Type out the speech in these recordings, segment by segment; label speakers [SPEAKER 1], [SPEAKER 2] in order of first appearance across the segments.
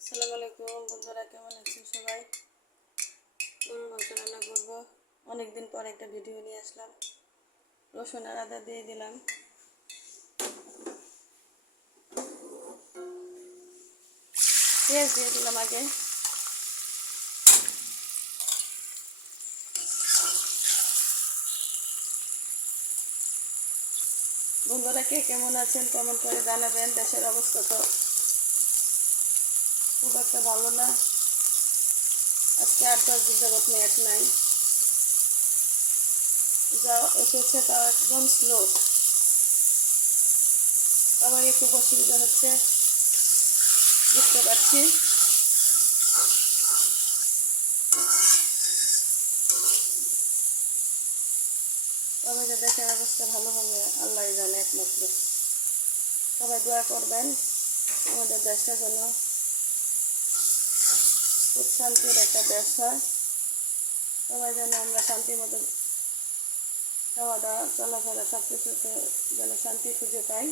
[SPEAKER 1] আসসালামু আলাইকুম, বন্ধুরা কেমন আছেন সবাই? গরুর মাংস রান্না করব। অনেকদিন পর একটা ভিডিও নিয়ে আসলাম। রসুন আর আদা দিয়ে দিলাম। পেঁয়াজ দিয়ে দিলাম আগে। বন্ধুরা কে কেমন আছেন কেমন করে জানাবেন। দেশের অবস্থা তো খুব একটা ভালো না। আজকে আট দশ দিন যাবত নেট নাই। যা এসেছে তা একদম স্লো আবার একটু অসুবিধা হচ্ছে। বুঝতে পারছি। তবে যে দেশের অবস্থা ভালো হবে আল্লাহ জানে একমাত্র। সবাই দোয়া করবেন। আমাদের দেশটা যেন খুব শান্তির একটা হয় সবাই যেন আমরা শান্তির মতো খাওয়া দাওয়া চলাফেরা সব কিছুতে যেন শান্তি খুঁজে পাই।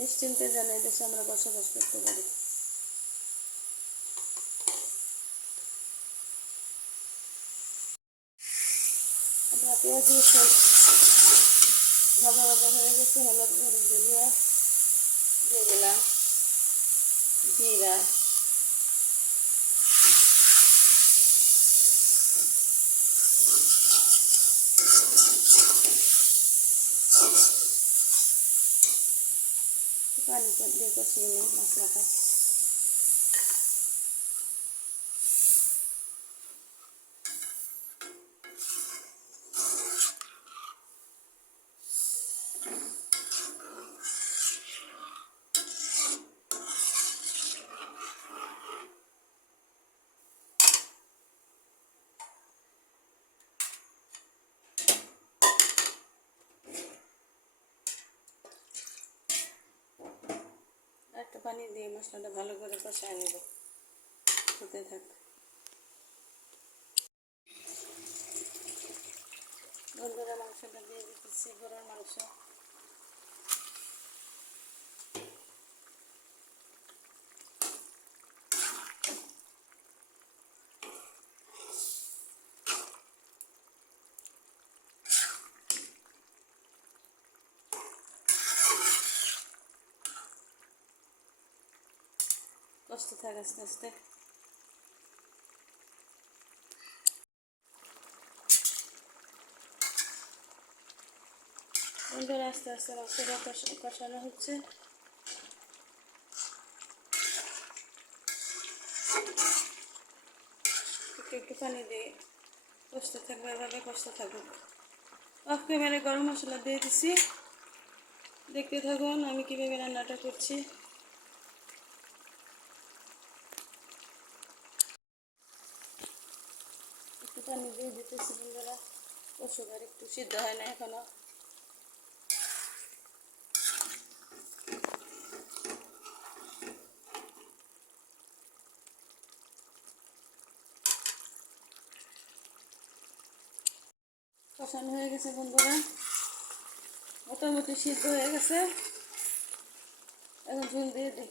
[SPEAKER 1] নিশ্চিন্তে যেন এই দেশে আমরা বসবাস করতে পারি। পেঁয়াজ রসুন ভাজা ভাজা হয়ে গেছে, হলুদ মরিচ দিয়ে দিলাম। জিরা পানি দিয়ে কষিয়ে নিই মশলাটা পানি দিয়ে মশলাটা ভালো করে কষায় নেব। হতে থাক। বন্ধুরা, মাংসটা দিয়ে দিতেছি, গরুর মাংস। কষ্ট থাক আস্তে আস্তে বন্ধুরা আস্তে আস্তে কষা- কষানো হচ্ছে একটু একটু পানি দিয়ে কষতে থাকবে এভাবে কষতে থাকুক অফ গরম মশলা দিয়ে দিছি দেখতে থাকুন আমি কীভাবে রান্নাটা করছি পানি দিয়ে দিতেছি বন্ধুরা। ওষুধ একটু সিদ্ধ হয় না এখনও। কষানো হয়ে গেছে বন্ধুরা। মোটামুটি সিদ্ধ হয়ে গেছে। এখন ঝুল দিয়ে দিই।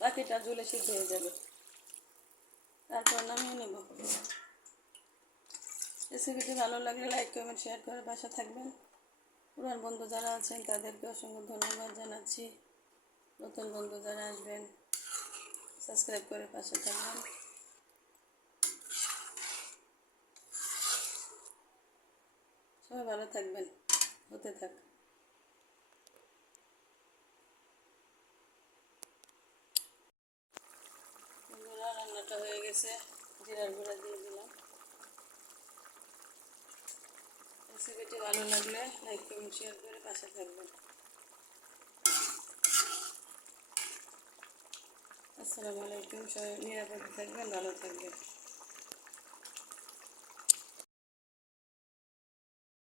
[SPEAKER 1] বাকিটা ঝুলে সিদ্ধ হয়ে যাবে। তারপর নামিয়ে নেব। রেসিপিটি ভালো লাগলে লাইক কমেন্ট শেয়ার করে পাশে থাকবেন। পুরান বন্ধু যারা আছেন তাদেরকে অসংখ্য ধন্যবাদ জানাচ্ছি। নতুন বন্ধু যারা আসবেন সাবস্ক্রাইব করে পাশে থাকবেন। সবাই ভালো থাকবেন, হতে থাক। বন্ধুরা, রান্নাটা হয়ে গেছে, জিরার গুঁড়া দিয়ে দিলাম। রেসিপিটি ভালো লাগলে লাইক কমেন্ট শেয়ার করে পাশে থাকবেন। আসসালামু আলাইকুম, সবাই নিরাপদে থাকবেন, ভালো থাকবেন।